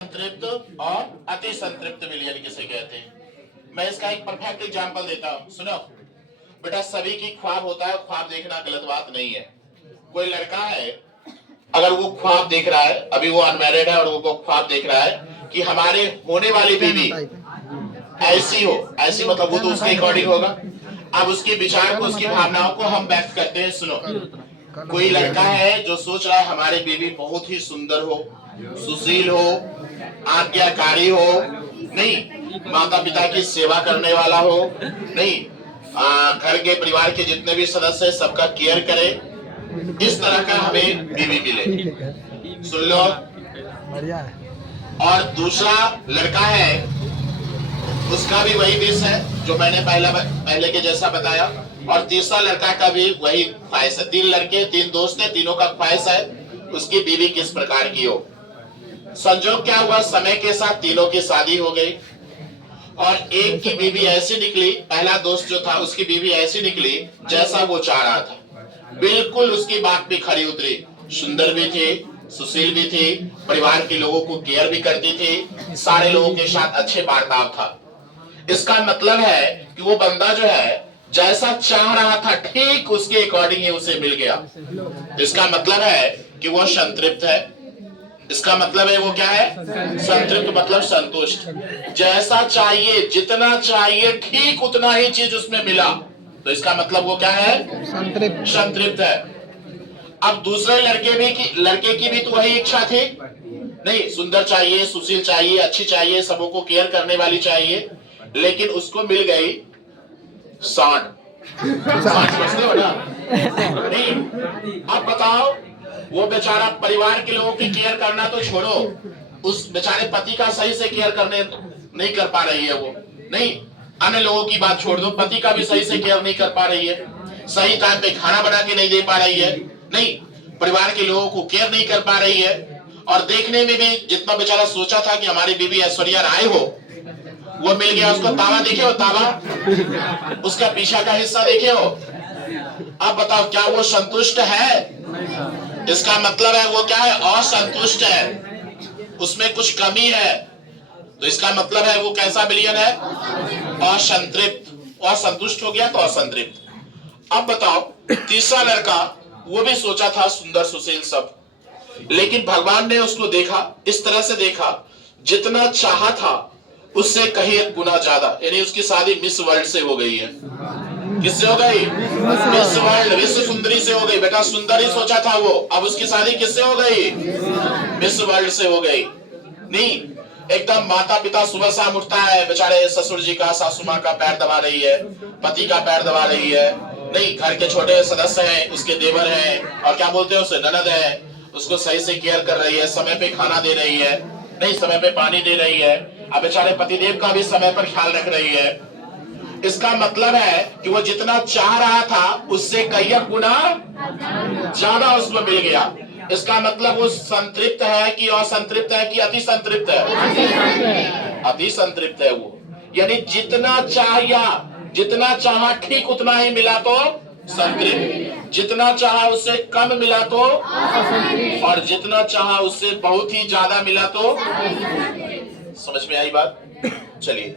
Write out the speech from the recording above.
संतृप्त और अति संतृप्त विलयन किसे कहते हैं। मैं इसका एक परफेक्ट एग्जांपल देता हूँ, सुनो बेटा। सभी की ख्वाब होता है, ख्वाब देखना गलत बात नहीं है। कोई लड़का है, अगर वो ख्वाब देख रहा है, अभी वो अनमैरिड है और वो ख्वाब देख रहा है कि हमारे होने वाली बीवी ऐसी हो, ऐसी मतलब वो तो उसके अकॉर्डिंग होगा। अब उसके विचार को, उसकी भावनाओं को हम व्यक्त करते हैं। सुनो, कोई लड़का है जो सोच रहा है हमारी बीवी बहुत ही सुंदर हो, सुशील हो, आज्ञाकारी हो, नहीं माता पिता की सेवा करने वाला हो, नहीं घर के परिवार के जितने भी सदस्य हैं सबका केयर करे, इस तरह का हमें बीवी मिले। सुन लो। और दूसरा लड़का है, उसका भी वही विष है जो मैंने पहले के जैसा बताया। और तीसरा लड़का का भी वही ख्वाहिश है। 3 लड़के 3 दोस्त है, तीनों का ख्वाहिश है उसकी बीवी किस प्रकार की हो। संजोग क्या हुआ, समय के साथ तीनों की शादी हो गई और एक की बीवी ऐसी निकली, पहला दोस्त जो था उसकी बीवी ऐसी निकली जैसा वो चाह रहा था। बिल्कुल उसकी बात भी खरी उतरी, सुंदर भी थी, सुशील भी थी, परिवार के लोगों को केयर भी करती थी, सारे लोगों के साथ अच्छे बर्ताव था। इसका मतलब है कि वो बंदा जो है जैसा चाह रहा था ठीक उसके अकॉर्डिंग ही उसे मिल गया। इसका मतलब है कि वो संतृप्त है। इसका मतलब है वो क्या है, संतृप्त मतलब संतुष्ट। जैसा चाहिए, जितना चाहिए ठीक उतना ही चीज उसमें मिला, तो इसका मतलब वो क्या है, संतृप्त है। अब दूसरे लड़के की भी तो वही इच्छा थी, नहीं सुंदर चाहिए, सुशील चाहिए, अच्छी चाहिए, सबों को केयर करने वाली चाहिए, लेकिन उसको मिल गई सांड। समझते हो ना? नहीं, अब बताओ, वो बेचारा परिवार के लोगों की केयर करना तो छोड़ो, उस बेचारे पति का सही से केयर करने नहीं कर पा रही है वो। नहीं, अन्य लोगों की बात छोड़ दो, पति का भी सही से केयर नहीं कर पा रही है, सही टाइम पे खाना बना के नहीं दे पा रही है, नहीं परिवार के लोगों को केयर नहीं कर पा रही है। और देखने में भी जितना बेचारा सोचा था कि हमारी बीवी ऐश्वर्या राय हो, वो मिल गया उसको तावा। देखे हो तावा, उसका पीछा का हिस्सा देखे हो। अब बताओ क्या वो संतुष्ट है? इसका मतलब है वो क्या है, असंतुष्ट है, उसमें कुछ कमी है। तो इसका मतलब है वो कैसा विलयन है, असंतृप्त। असंतुष्ट हो गया तो असंतृप्त। अब बताओ तीसरा लड़का, वो भी सोचा था सुंदर सुशील सब, लेकिन भगवान ने उसको देखा, इस तरह से देखा जितना चाहा था उससे कहीं 1 गुना ज्यादा, यानी उसकी शादी मिस वर्ल्ड से हो गई है। किससे हो गई? मिस वर्ल्ड, विश्व सुंदरी से हो गई। बेटा सुंदर ही सोचा था वो, अब उसकी शादी किससे हो गई? मिस वर्ल्ड से हो गई। नहीं, एकदम माता पिता सुबह शाम उठता है, बेचारे ससुर जी का, सासू माँ का पैर दबा रही है, पति का पैर दबा रही है, नहीं घर के छोटे सदस्य हैं, उसके देवर हैं, और क्या बोलते हैं उसे, ननद है, उसको सही से केयर कर रही है, समय पे खाना दे रही है, नहीं समय पे पानी दे रही है, अब बेचारे पतिदेव का भी समय पर ख्याल रख रही है। इसका मतलब है कि वो जितना चाह रहा था उससे कई गुना ज्यादा उसको मिल गया। इसका मतलब वो संतृप्त है कि असंतृप्त है कि अति संतृप्त है? अति संतृप्त है वो, यानी जितना चाहिए, जितना चाहा ठीक उतना ही मिला तो संतृप्त, जितना चाहा उससे कम मिला तो, और जितना चाहा उससे बहुत ही ज्यादा मिला तो। समझ में आई बात? चलिए।